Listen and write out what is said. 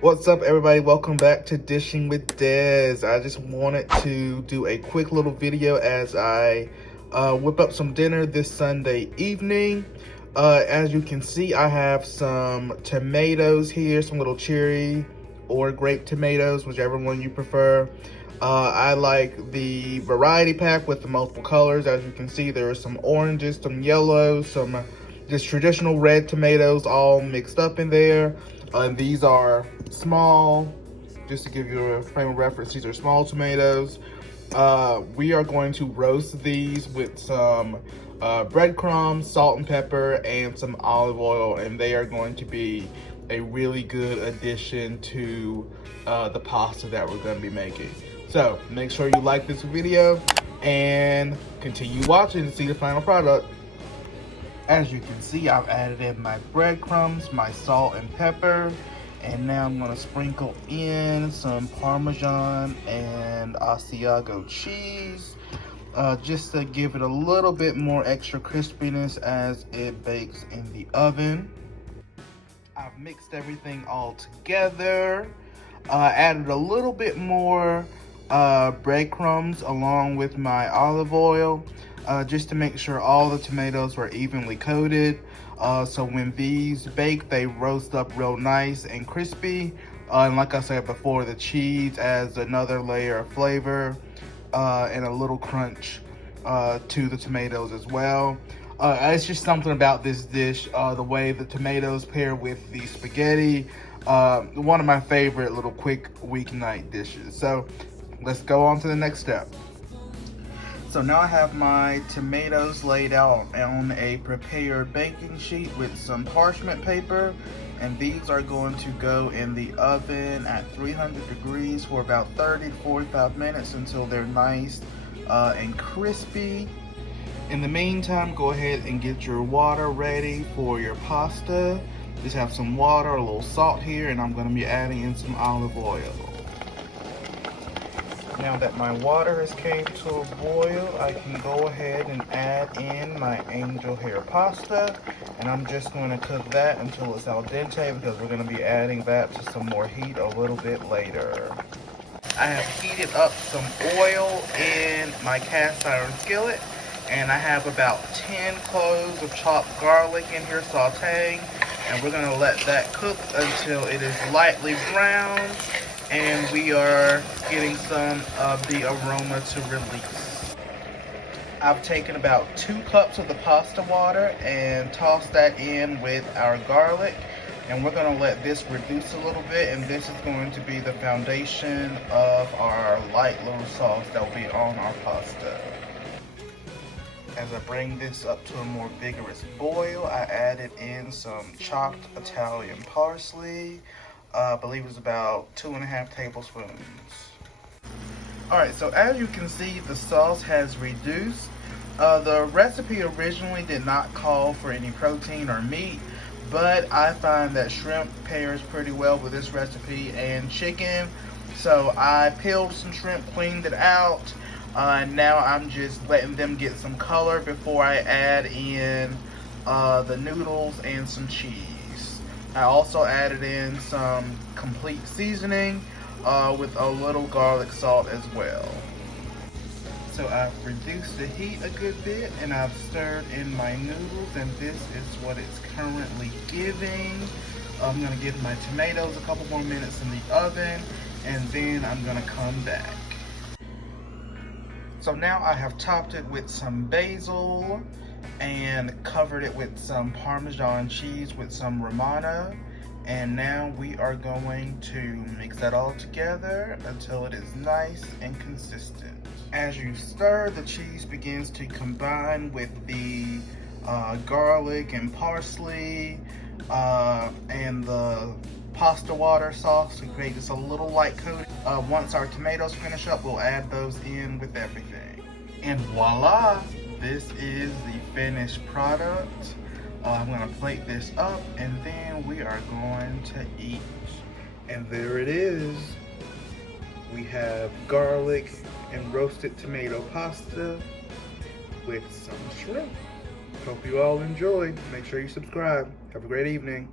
What's up, everybody? Welcome back to Dishing with Dez. I just wanted to do a quick little video as I whip up some dinner this Sunday evening. As you can see, I have some tomatoes here, some little cherry or grape tomatoes, whichever one you prefer. I like the variety pack with the multiple colors. As you can see, there are some oranges, some yellows, some just traditional red tomatoes all mixed up in there. And these are small, just to give you a frame of reference, these are small tomatoes. We are going to roast these with some breadcrumbs, salt and pepper, and some olive oil, and they are going to be a really good addition to the pasta that we're going to be making. So make sure you like this video and continue watching to see the final product. As you can see, I've added in my breadcrumbs, my salt and pepper, and now I'm going to sprinkle in some Parmesan and Asiago cheese, just to give it a little bit more extra crispiness as it bakes in the oven. I've mixed everything all together, added a little bit more breadcrumbs along with my olive oil, just to make sure all the tomatoes were evenly coated. So when these bake, they roast up real nice and crispy. And like I said before, the cheese adds another layer of flavor and a little crunch to the tomatoes as well. It's just something about this dish, the way the tomatoes pair with the spaghetti. One of my favorite little quick weeknight dishes. So let's go on to the next step. So now I have my tomatoes laid out on a prepared baking sheet with some parchment paper, and these are going to go in the oven at 300 degrees for about 30 to 45 minutes until they're nice and crispy. In the meantime, go ahead and get your water ready for your pasta. Just have some water, a little salt here, and I'm going to be adding in some olive oil. Now that my water has came to a boil, I can go ahead and add in my angel hair pasta, and I'm just going to cook that until it's al dente because we're going to be adding that to some more heat a little bit later. I have heated up some oil in my cast iron skillet, and I have about 10 cloves of chopped garlic in here sauteing, and we're going to let that cook until it is lightly brown and we are getting some of the aroma to release. I've taken about 2 cups of the pasta water and tossed that in with our garlic, and we're going to let this reduce a little bit, and this is going to be the foundation of our light little sauce that will be on our pasta. As I bring this up to a more vigorous boil, I added in some chopped Italian parsley. I believe it's about 2.5 tablespoons. Alright, so as you can see, the sauce has reduced. The recipe originally did not call for any protein or meat, but I find that shrimp pairs pretty well with this recipe and chicken. So I peeled some shrimp, cleaned it out. Now I'm just letting them get some color before I add in the noodles and some cheese. I also added in some complete seasoning with a little garlic salt as well. So I've reduced the heat a good bit and I've stirred in my noodles, and this is what it's currently giving. I'm going to give my tomatoes a couple more minutes in the oven, and then I'm going to come back. So now I have topped it with some basil and covered it with some Parmesan cheese with some Romano. And now we are going to mix that all together until it is nice and consistent. As you stir, the cheese begins to combine with the garlic and parsley and the pasta water sauce to create just a little light coat. Once our tomatoes finish up, we'll add those in with everything. And voila! This is the finished product. I'm going to plate this up and then we are going to eat. And there it is. We have garlic and roasted tomato pasta with some shrimp. Hope you all enjoyed. Make sure you subscribe. Have a great evening.